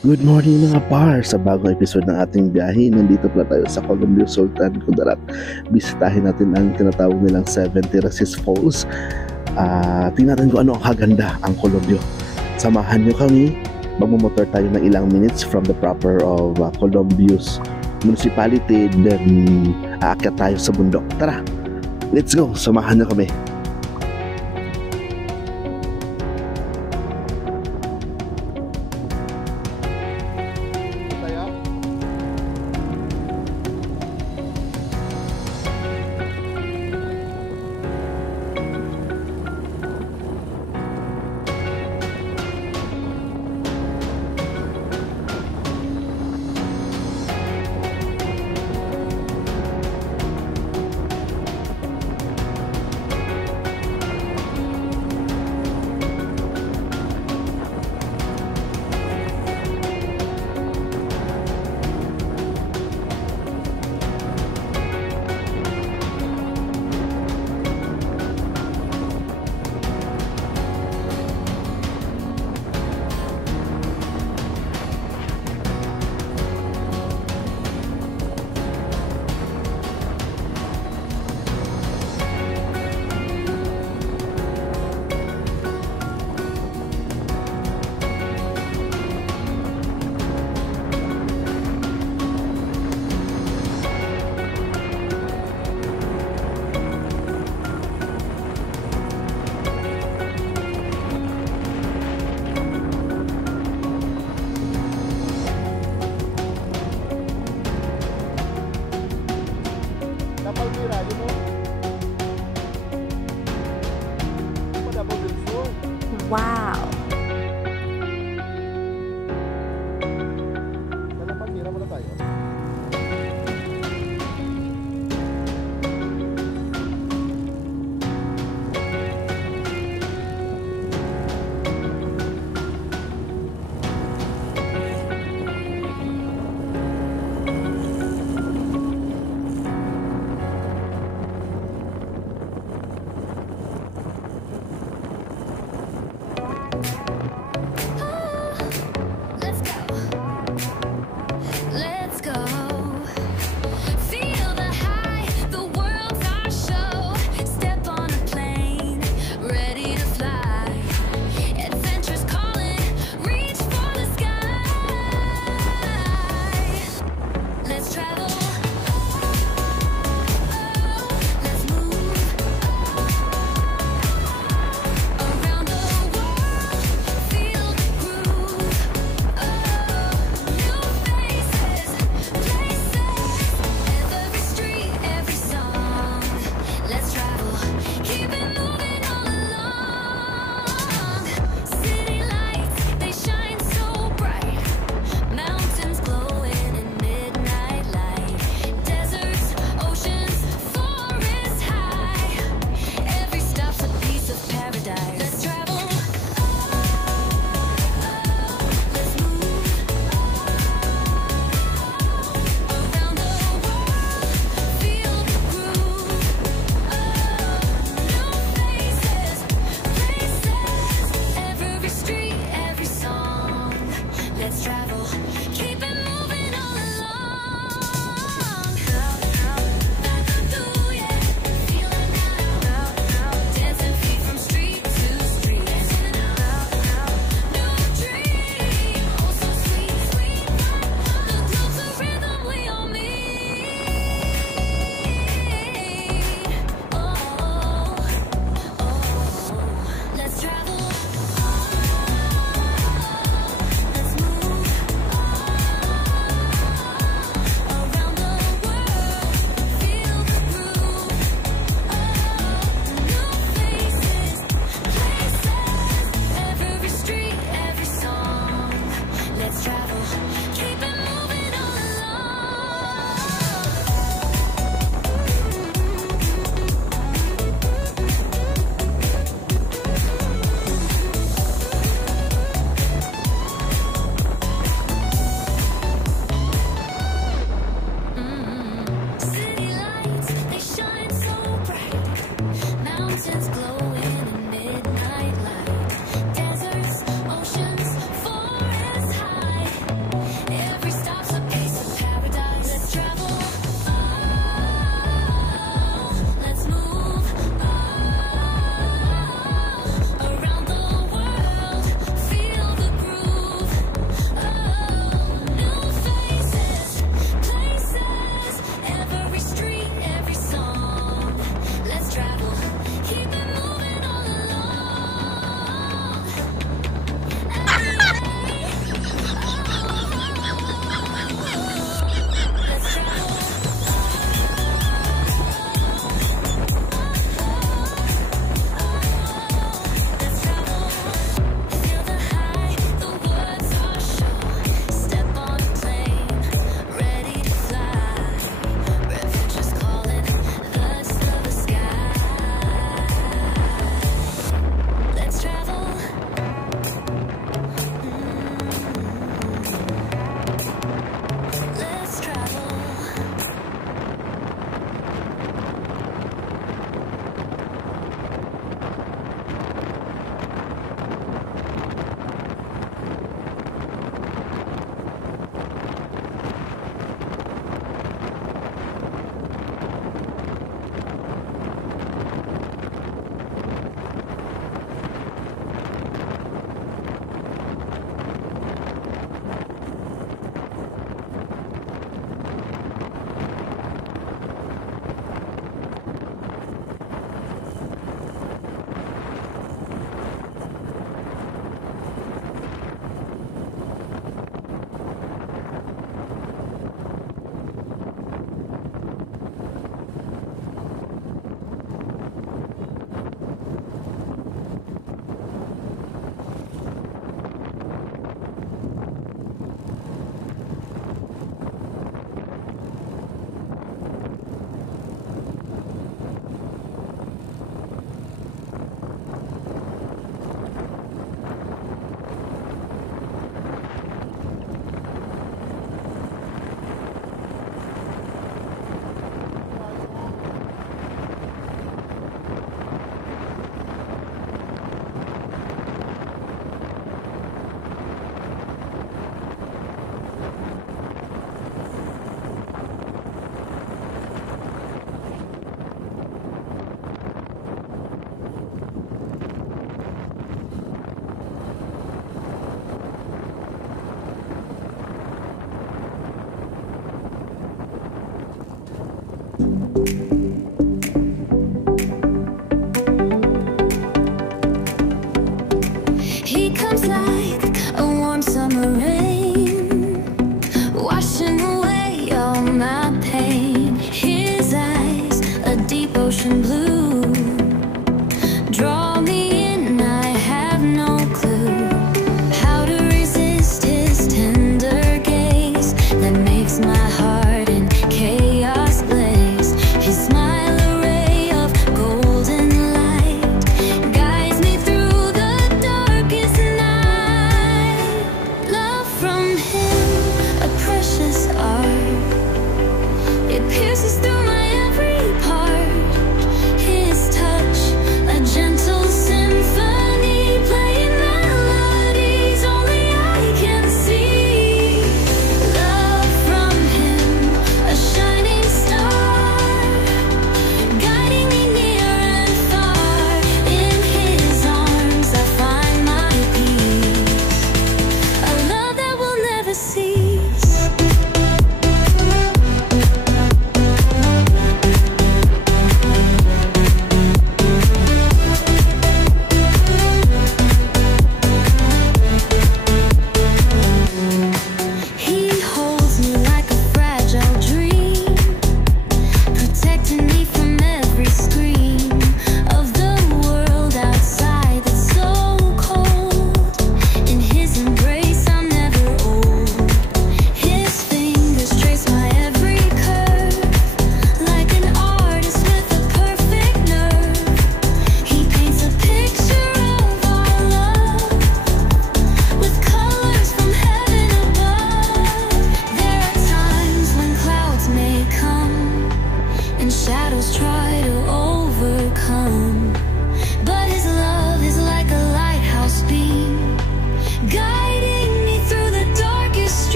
Good morning mga par! Sa bagong episode ng ating biyahe, nandito pala tayo sa Colombia Sultan Kudarat. Bisitahin natin ang tinatawag nilang 7 Terraces Falls. Tingnan natin kung ano ang haganda ang Colombia. Samahan nyo kami, magmumotor tayo ng ilang minutes from the proper of Colombia's municipality, then aakyat tayo sa bundok. Tara, let's go! Samahan nyo kami. Wow!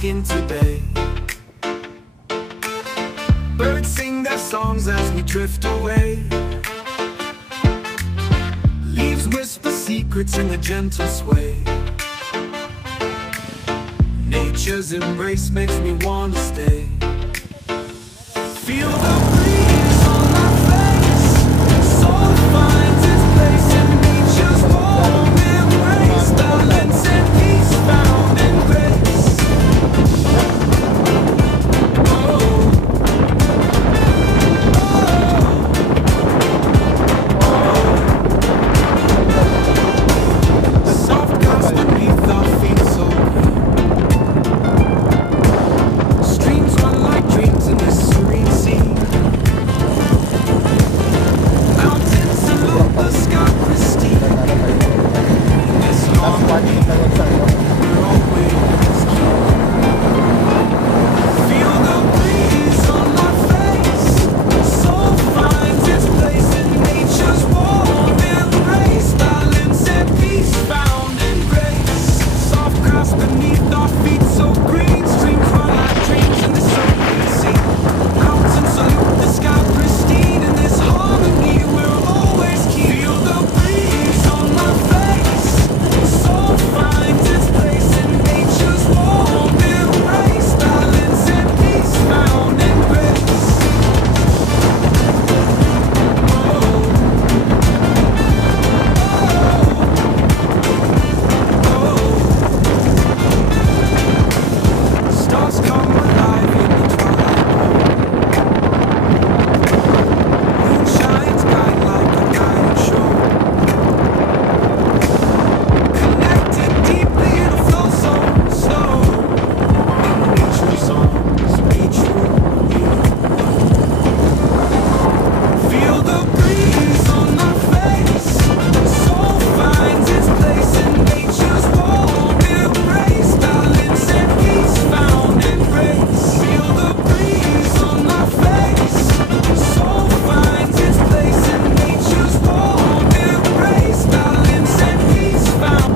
skin to bathe. Birds sing their songs as we drift away. Leaves whisper secrets in a gentle sway. Nature's embrace makes me wanna stay. Feel the breeze on my face. Soul finds its place in nature's warm embrace. Balance and peace found in grace. Soft grass beneath our feet so streams run like dreams in this serene sea. Mountains salute the sky pristine. In this harmony, we're always keen. Feel the breeze on my face. Soul finds its place in nature's warm embrace. Balance and peace found in grace. Soft grass beneath our feet so green. Streams run like dreams in the serene sea. Mountains salute the sky pristine. In this harmony we're always keen. Feel the breeze on my face. Soul finds its place in nature's warm embrace. Balance and peace found in grace. Stars come alive in the twilight. Moon shines bright like a guided shore. Connected deeply in a flow so slow. In nature's arms, be true. Feel the breeze on my face. Soul finds its place in nature's warm embrace. Balance and peace found in grace. Feel the breeze on my face. Soul finds its place in nature's warm embrace. Balance and peace found.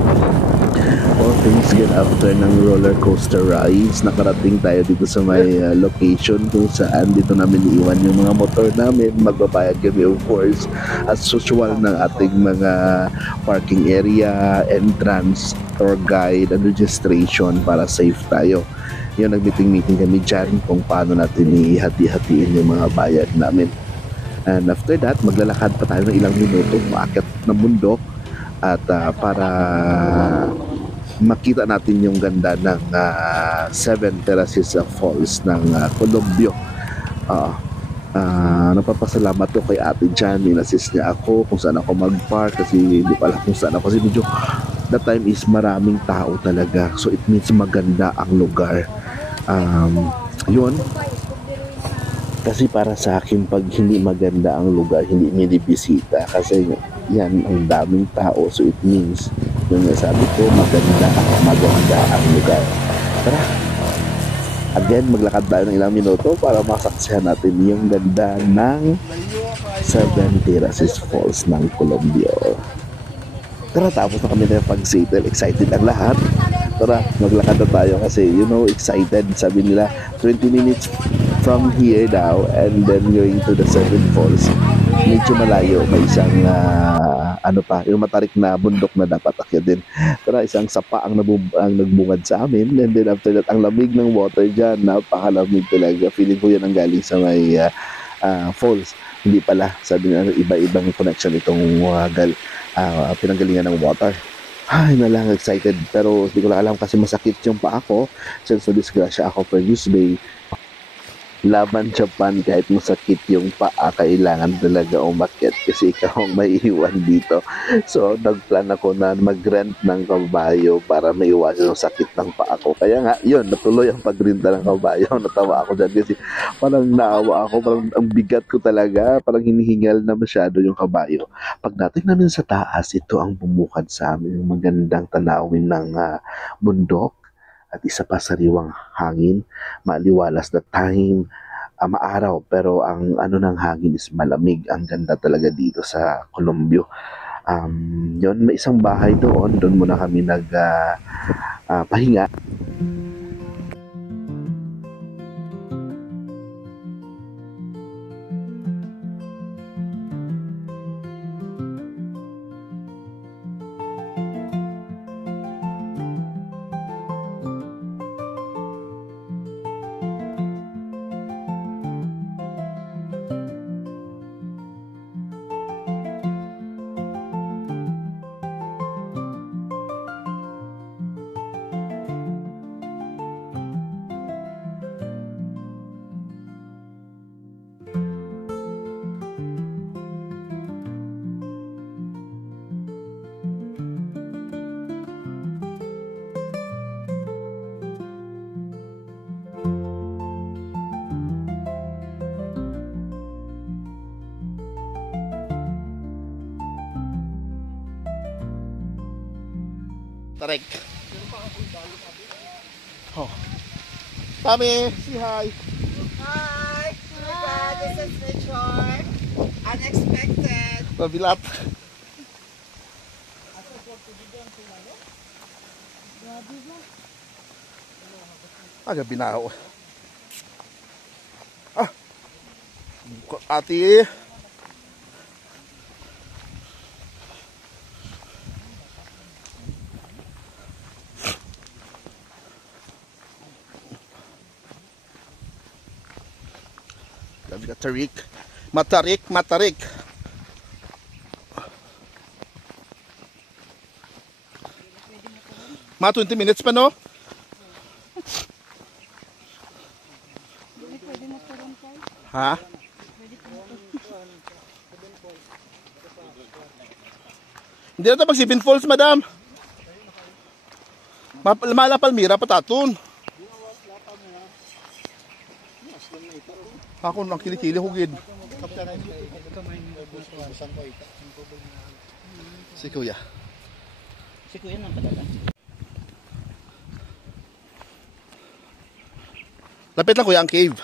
All things get after ng roller coaster rides, nakarating tayo dito sa may location kung saan dito namin iiwan yung mga motor namin. Magbabayad kami of course as usual ng ating mga parking area, entrance, tour guide, and registration para safe tayo. Yun, nag-meeting kami dyan kung paano natin ihati-hatiin yung mga bayad namin. And after that, maglalakad pa tayo ng ilang minuto, maakyat ng bundok at para makita natin yung ganda ng Seven Terraces Falls ng Colombio. Napapasalamat ko kay ate Jan, in-assist niya ako kung saan ako mag-park kasi hindi pala kung saan ako, kasi medyo that time is maraming tao talaga, so it means maganda ang lugar. Yun, kasi para sa akin pag hindi maganda ang lugar hindi binibisita, kasi yan ang daming tao, so it means yung sabi ko maganda ang lugar. Tara, again maglakad tayo ng ilang minuto para masaksihan natin yung ganda ng Seven Terraces Falls ng Colombio. Tara, tapos na kami na pag-settle, excited ang lahat. Tara, maglakad na tayo kasi excited. Sabi nila 20 minutes from here daw and then going to the Seven Falls. Medyo malayo, may isang yung matarik na bundok na dapat akyatin. Tara, isang sapa ang nagbungad sa amin, and then after that ang lamig ng water dyan, napakalamig talaga. Feeling ko yan ang galing sa may falls. Hindi pala, sabi nila iba-ibang connection itong pinanggalingan ng water. Ay, nalang excited, pero hindi ko lang alam kasi masakit yung paa ko since disgrasya ako previous day. Laban Japan, kahit masakit yung paa, kailangan talaga umakyat kasi ikaw ang maiiwan dito. So nagplan ako na mag-rent ng kabayo para maiwasan yung sakit ng paa ko. Kaya nga, yun, natuloy ang pagrenta ng kabayo. Natawa ako dyan kasi parang naawa ako, parang ang bigat ko talaga, parang hinihingal na masyado yung kabayo. Pagdating namin sa taas, ito ang bumukad sa amin, yung magandang tanawin ng bundok at isa pa sariwang hangin, maliwalas na time, maaraw, pero ang ng hangin is malamig. Ang ganda talaga dito sa Colombio. Yun, may isang bahay doon muna kami pahinga. matarik. Oh. Tami, say hi. Hi, this is Richard. Unexpected. Mabilat. Gabi na ako. Ate. Gabi ka tarik. Matarik. Mga 20 minutes pa, no? Ha? Hindi na ito pag 7 falls, madam. Mala Palmira, pataton. Ako lang kilikili hugid. Si Kuya. Si Kuya nang padala. Lapit lang Kuya ang cave.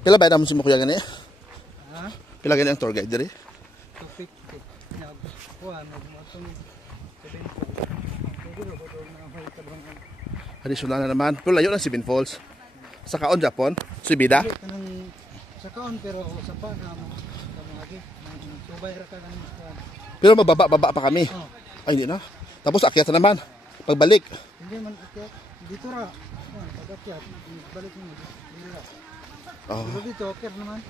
Pila ba naman si mo Kuya gani? Ha? Pila gani ang tour guide diri? 250. Kuha, nagmatong 7 Pwede ro ba na may kadrangan. Additional na naman. Pero layo ng 7 falls. Sa Kaon, Japon. Subida. Kanang sa kaon pero sa pa na kamagi. Subay ra ka nang kuha. Pero mababa pa kami. Oh. Ay, hindi na. Tapos akyat na naman. Pagbalik. Hindi man akyat. Dito ra. Pag-akyat, balik mo. Dito ra. Oh. Pero dito, akyat naman.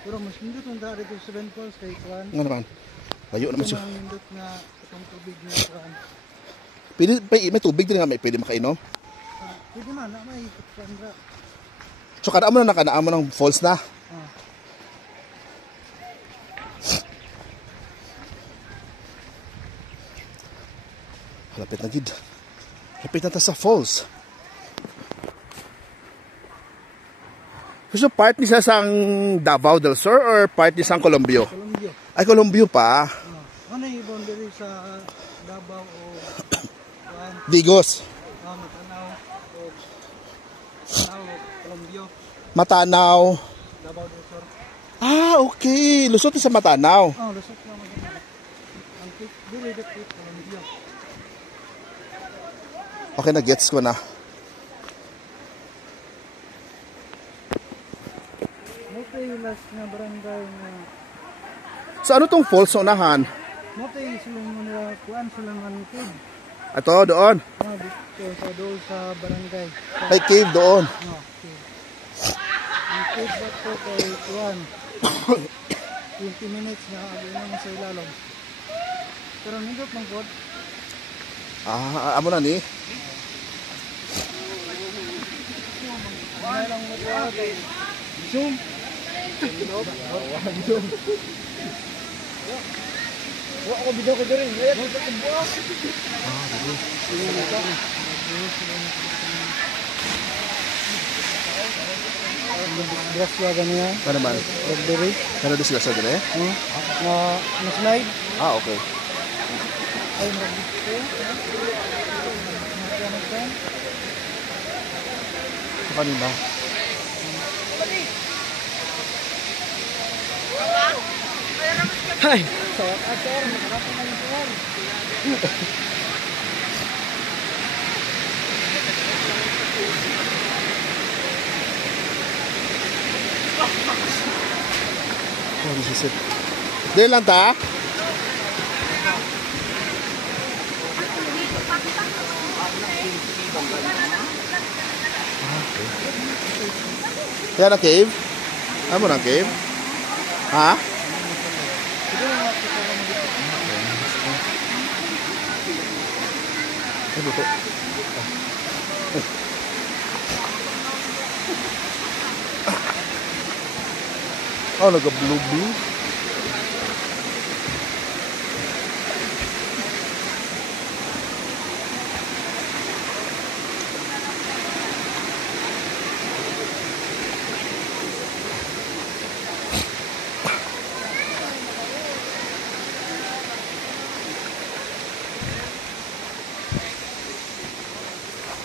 Pero mas nindot ang dara dito sa 7 falls kay Kuan. Nga naman. Layo naman siya. Ito ang nindot na itong tubig na Kuan. Pwede, may tubig din nga may pwede makainom. Pwede man, na may Kuan ra. So kanaan mo na nakanaan mo ng falls na. Lapit na gid. Lapit na ta sa falls. Gusto part ni sa sang Davao del Sur or part ni sang Colombio? Colombia. Ay, Colombio pa. Ano yung boundary sa Davao o Kuan? Digos. Matanaw o Colombia. Matanaw. Davao del Sur. Ah, okay. Lusot sa Matanaw. Lusot na maganda. Ang dili dito Colombia. Okay, na-gets ko na. Mote yung last na barangay na So ano tong falls sa unahan? mote silang nila Kuan silang manukid. Ito, doon. Dito sa doon sa barangay. May cave doon. Okay. Ang cave ba ito kay Kuan? 20 minutes na abinang sa ilalong. Pero nindot mang pod. Amo na ni. Ilang mo kay Zoom. Zoom. Wa ako video ko diri. Grasya ganyan. Ano man? Raspberry. Ano doon sila sa dire? Na slide. Ah, okay. Ay, raspberry. Sa kanina. Hay. So, ator, nakapon na yung tuwan. Oh, this is it. Dahil lang ta? Kaya na cave? Ano na cave? Ha? Ay, buto. Oh, naga-blue-blue.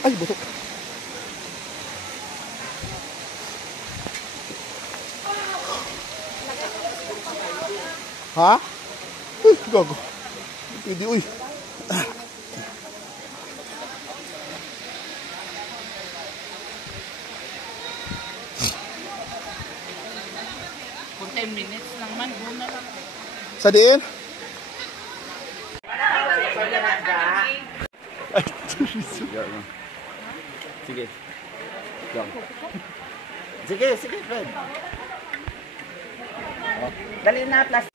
Ay, butok. Ha? Uy, gago. Pwede, uy. Kung 10 minutes lang man, doon na lang. Sa diin? Sige. Lang. Sige, sige, Fred. Dali na, plus.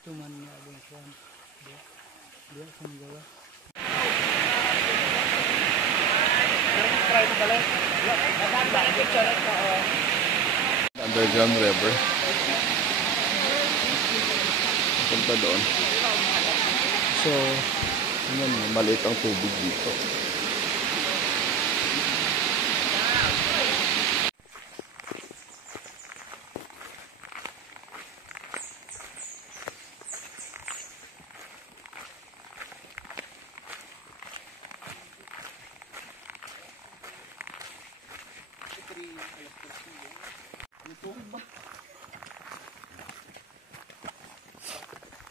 Ito man niya din siya. Dia sa gawa. Underground river. Punta doon. So, yun, maliit ang tubig dito.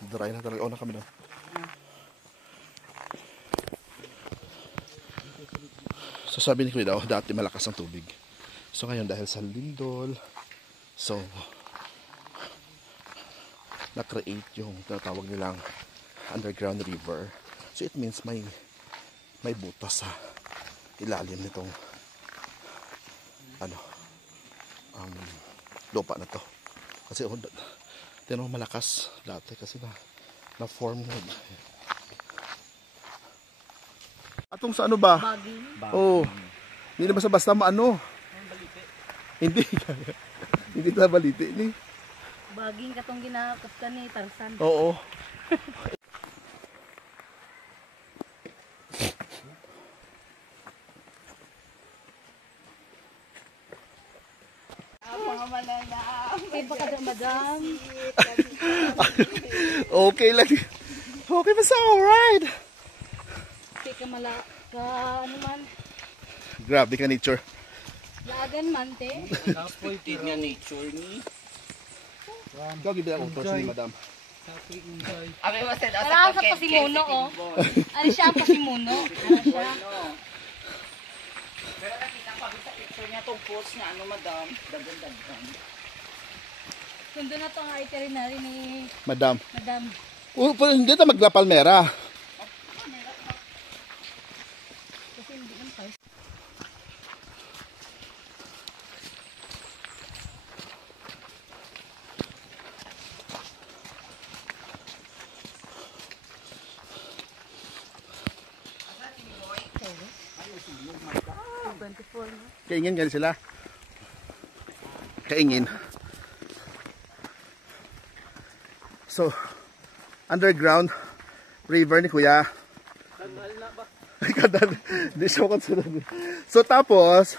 Dry na talaga. O, na kami doon. So sabi ni Kuya daw, dati malakas ang tubig. So ngayon dahil sa lindol, so na-create yung tinatawag nilang underground river. So it means may butas sa ilalim nitong ang lupa na to. Kasi tinong malakas dati kasi na-form na. Atong sa ano ba? Oh. Hindi na basta maano. Hindi. Hindi na balite ni. Baging katong ginakaptan ni Tarzan. Oo. Ay, baka daw, madam. Okay lang. Okay, basta alright. Di ka ano man. Grabe ka nature. Lagan man, te. Kapultin nga nature ni. Ikaw gibig ang utos ni madam. Abi mo said, Parang sa pasimuno, oh. Ano siya, pasimuno? Ano siya? Pero nakita ko sa picture niya itong post niya, ano madam, dagan-dagan. Kundo na to ang itinerary ni Madam. Madam. Hindi na magla palmera. Kasi hindi yung pa. Kaingin yan sila. Kaingin. So, underground river ni Kuya. Kadal. Hindi siya konsunod. So, tapos,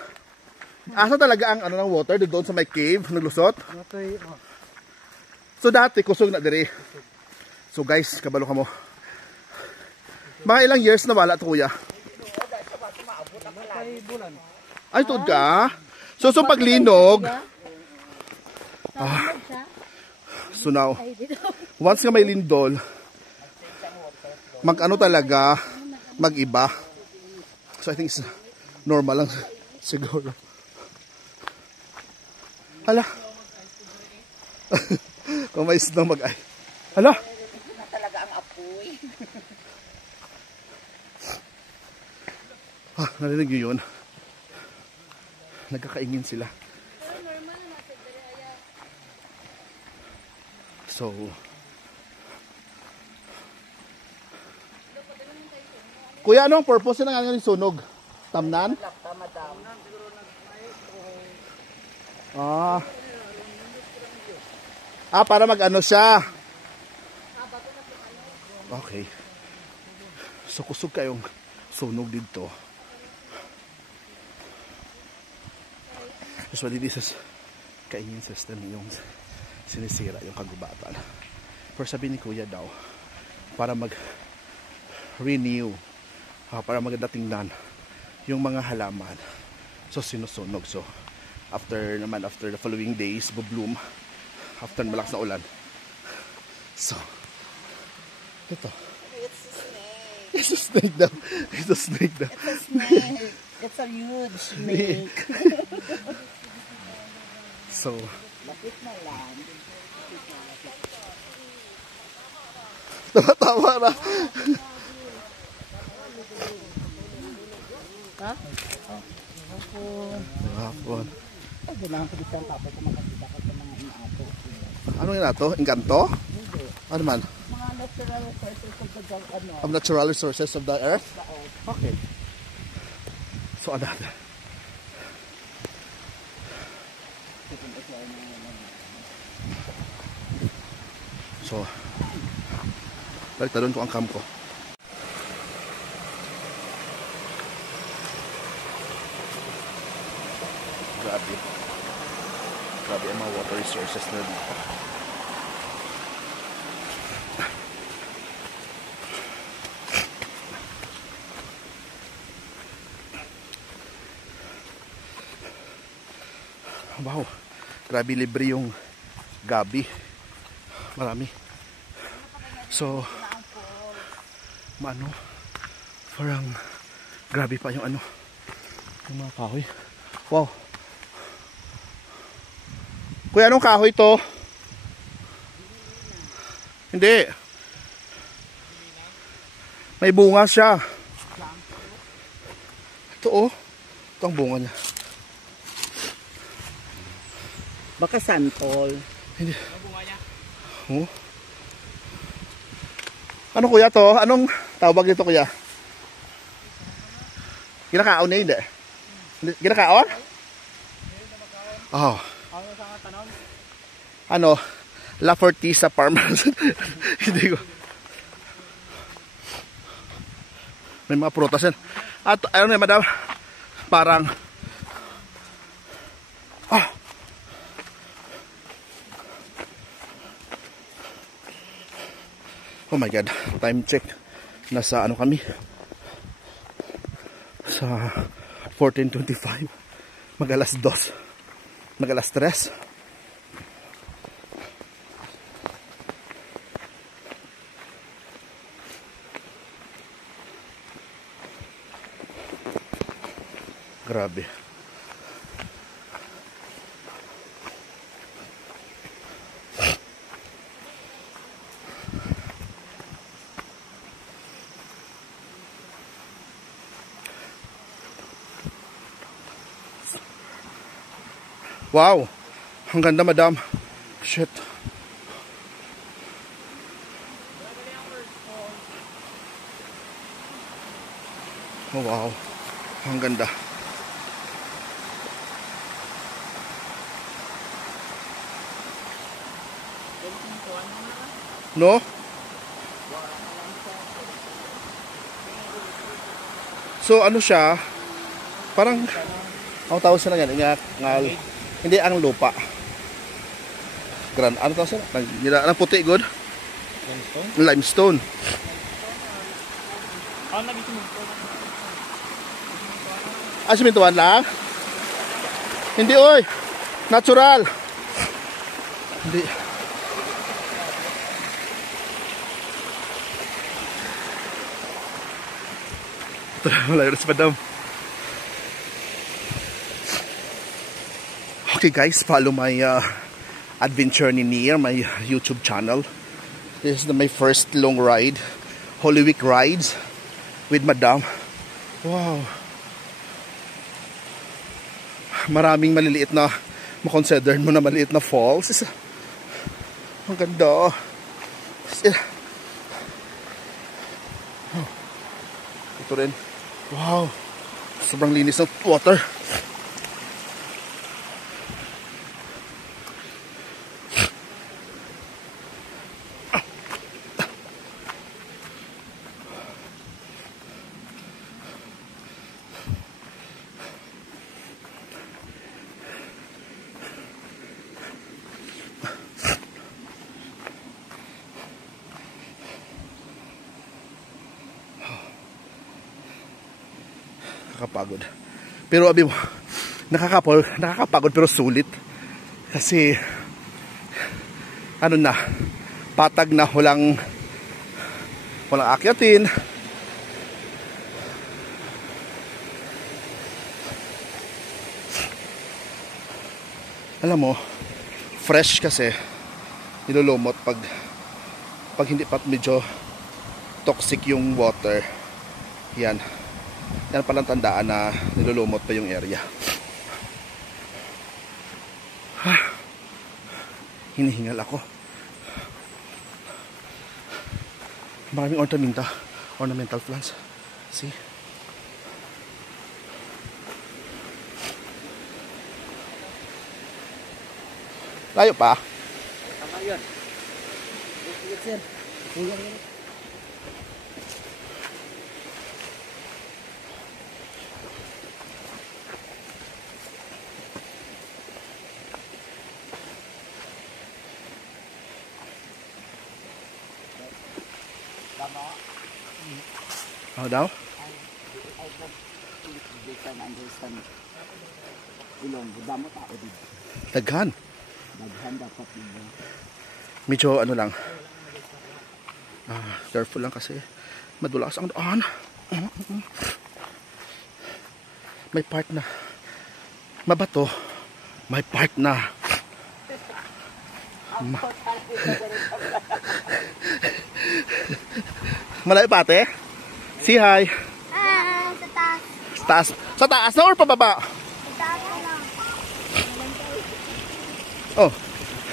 asa talaga ang ng water doon sa may cave, naglusot? So, dati, kusog na diri. So, guys, kabalo ka mo. Mga ilang years na wala ito, Kuya? Ay, tuod ka? So, paglinog. So now, once nga may lindol, mag-ano talaga, mag-iba. So I think it's normal lang siguro. Hala. Kung may snow mag-ay. Hala. Na talaga ang apoy. Narinig nyo yun. Nagkakaingin sila. So, Kuya, ano ang purpose ng sunog? Tamnan? Ah. Ah, para mag-ano siya. Okay. So kusog kayong sunog dito. Usually this is kaingin system yung sinisira yung kagubatan. Pero sabi ni Kuya daw, para mag-renew, para maganda tingnan yung mga halaman. So sinusunog. So after the following days, bo-bloom after malakas na ulan. So ito. It's a snake. It's a snake daw. It's a snake daw. It's a snake. It's a huge snake. So Lapit na lang. tawa na. Ha? Hapon. Ay, kailangan ko dito ang tapos kung makakita ka sa mga inaato. Ano yun na to? Engkanto? Ano man? Mga natural resources of the ano. Of natural resources of the earth? Okay. So ano? So balik talon ko ang cam ko. Grabe. Grabe ang mga water resources na dito. Wow. Grabe, libre yung gabi. Marami. So parang grabe pa yung yung mga kahoy. Wow. Kuya, anong kahoy to? Hindi. May bunga siya. Ito oh. Ito ang bunga niya. Baka santol. Hindi. Oh. Ano kuya to? Anong tawag dito kuya? Ginakaon na hindi? Ginakaon? Oh. Ano? La Fortisa Farmers. Hindi ko. May mga prutas yan. At ano na madam? Parang oh my god, time check. Nasa ano kami? Sa 14:25. Mag-alas 2. Mag-alas 3. Grabe. Wow, ang ganda madam. Shit. Oh wow, ang ganda. No? So ano siya? Parang ang tawag siya na yan, ngal. Hindi ang lupa. Ano tawag siya? Ang puti good? Limestone. Ah, simintuan lang? Hindi oy. Natural. Hindi. Ito na, malayo na si madam. Okay guys, follow my adventure ni Nier, my YouTube channel. This is my first long ride, Holy Week rides with Madam. Wow. Maraming maliliit na, makonsider mo na maliit na falls. Ang ganda. Ito rin. Wow. Sobrang linis ng water. nakakapagod. Pero abi mo, nakakapagod pero sulit. Kasi ano na, patag na, walang akyatin. Alam mo, fresh kasi nilulumot pag hindi pa medyo toxic yung water. Yan palang tandaan na nilulumot pa yung area. Hinihingal ako. Maraming ornamental plants. See? Layo pa? Tama yun. Sir. Ano daw? They can understand. Ilong, budamo tao din. Daghan. Daghan dapat din. Medyo ano lang. Careful lang kasi madulas ang daan. May part na mabato. May part na malayo pa ate? Say hi. Ah, sa taas. Sa taas. Sa taas na or pababa? Sa taas na lang. Oh,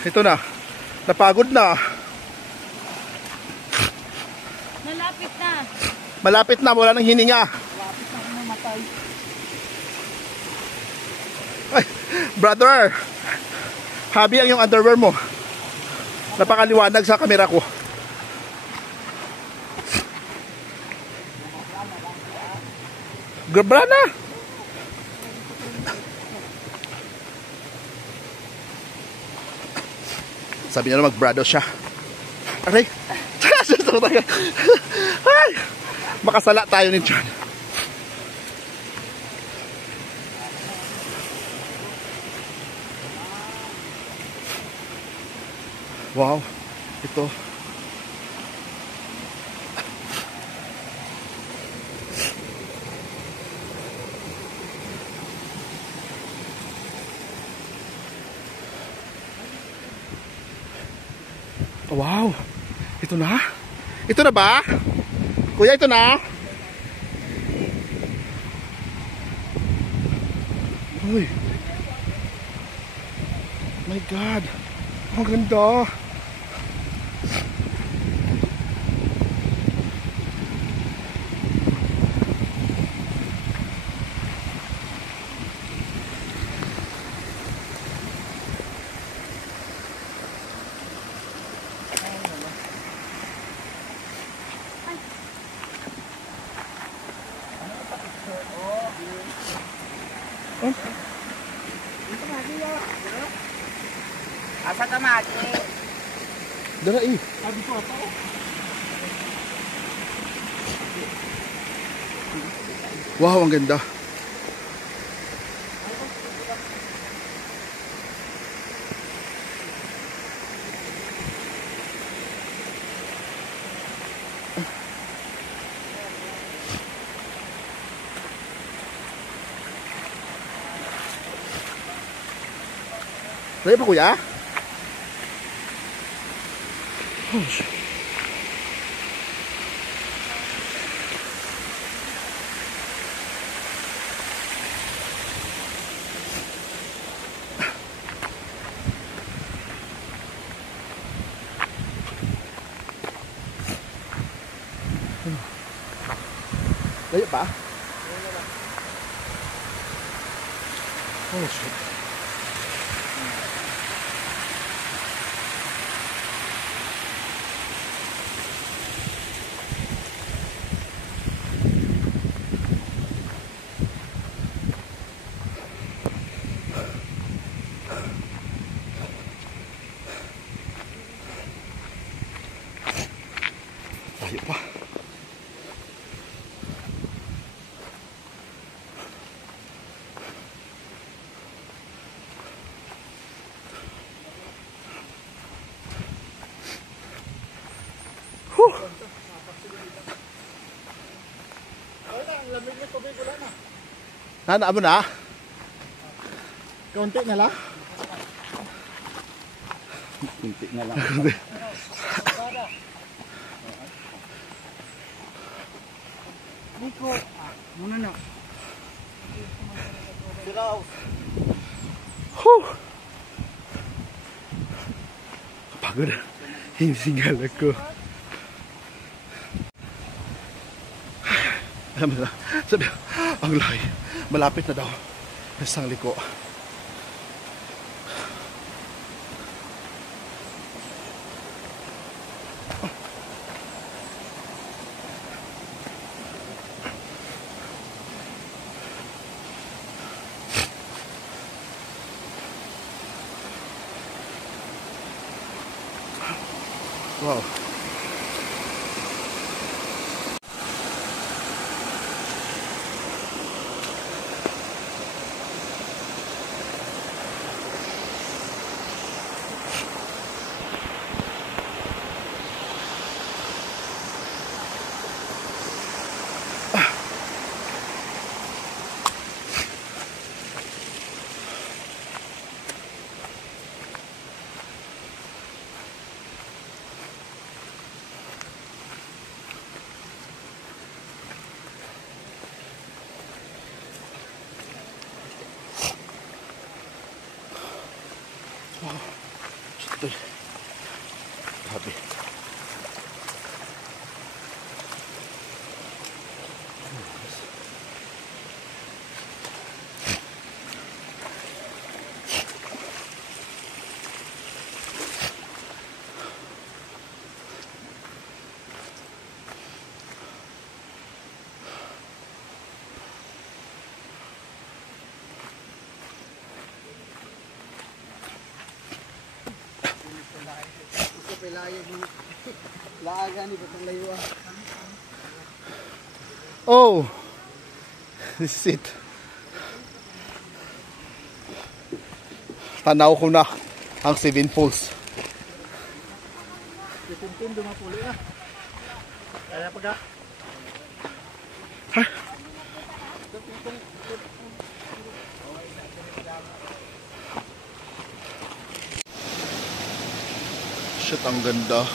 ito na. Napagod na. Malapit na. Malapit na, wala nang hininga. Ay, brother. Habi ang yung underwear mo. Napakaliwanag sa kamera ko. Gabra na. Sabi niya na mag-brado siya. Aray. Ay, makasala tayo ni John. Wow, ito. Wow, ito na? Ito na ba? Kuya, ito na? Uy. My God. Ang ganda. Asa ka mati? Dara eh. Wow, ang ganda. Dali pa kuya? Oh, shit. Layo pa? Oh shit. Layo pa. Wala, ang lamig ng tubig, wala na. Nanaan mo na? Kaunti na lang. Kunti na lang. Nico, muna na. Siraw. Pagod. Hinisingal ako. Alam mo na, sabi, ang lahi. Malapit na daw. Isang liko. Wow. Ito. Grabe. Laaga ni batang layuan. Oh, this is it. Tanaw ko na ang 7 Falls. Titintin, dumapuli na. Kaya pagka. Shit, ang ganda.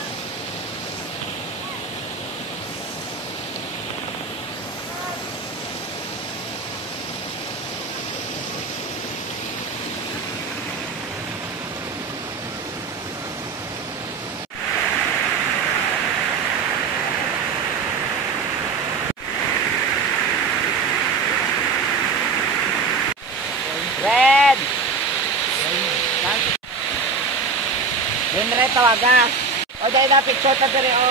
Red! Henry, tawaga. O, dahil na picture ta diri, o.